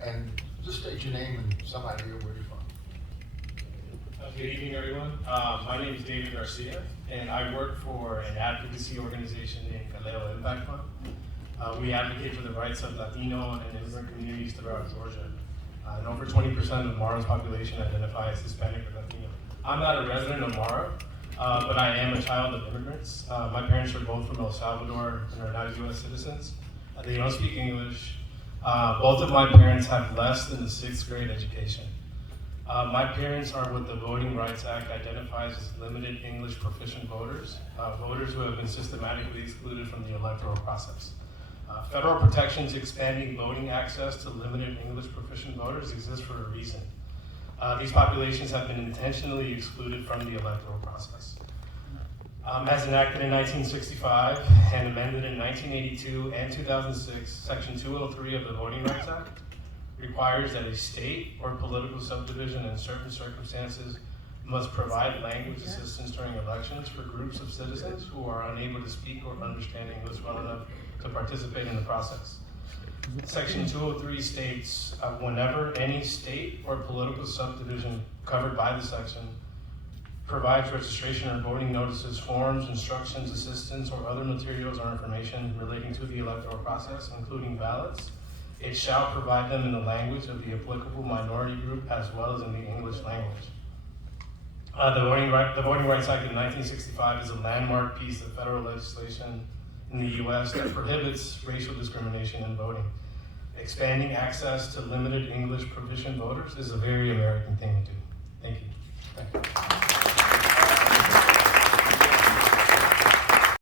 And just state your name and some idea where you're from. Good evening, everyone. My name is David Garcia, and I work for an advocacy organization named Caleo Impact Fund. We advocate for the rights of Latino and immigrant communities throughout Georgia. And over 20% of Morrow's population identify as Hispanic or Latino. I'm not a resident of Morrow, but I am a child of immigrants. My parents are both from El Salvador and are now U.S. citizens. They don't speak English. Both of my parents have less than a 6th grade education. My parents are what the Voting Rights Act identifies as limited English proficient voters, voters who have been systematically excluded from the electoral process. Federal protections expanding voting access to limited English proficient voters exist for a reason. These populations have been intentionally excluded from the electoral process. As enacted in 1965 and amended in 1982 and 2006, Section 203 of the Voting Rights Act requires that a state or political subdivision in certain circumstances must provide language assistance during elections for groups of citizens who are unable to speak or understand English well enough to participate in the process. Section 203 states, whenever any state or political subdivision covered by the section provides registration or voting notices, forms, instructions, assistance, or other materials or information relating to the electoral process, including ballots, it shall provide them in the language of the applicable minority group as well as in the English language. The Voting Rights Act of 1965 is a landmark piece of federal legislation in the U.S. that prohibits racial discrimination in voting. Expanding access to limited English proficient voters is a very American thing to do. Thank you.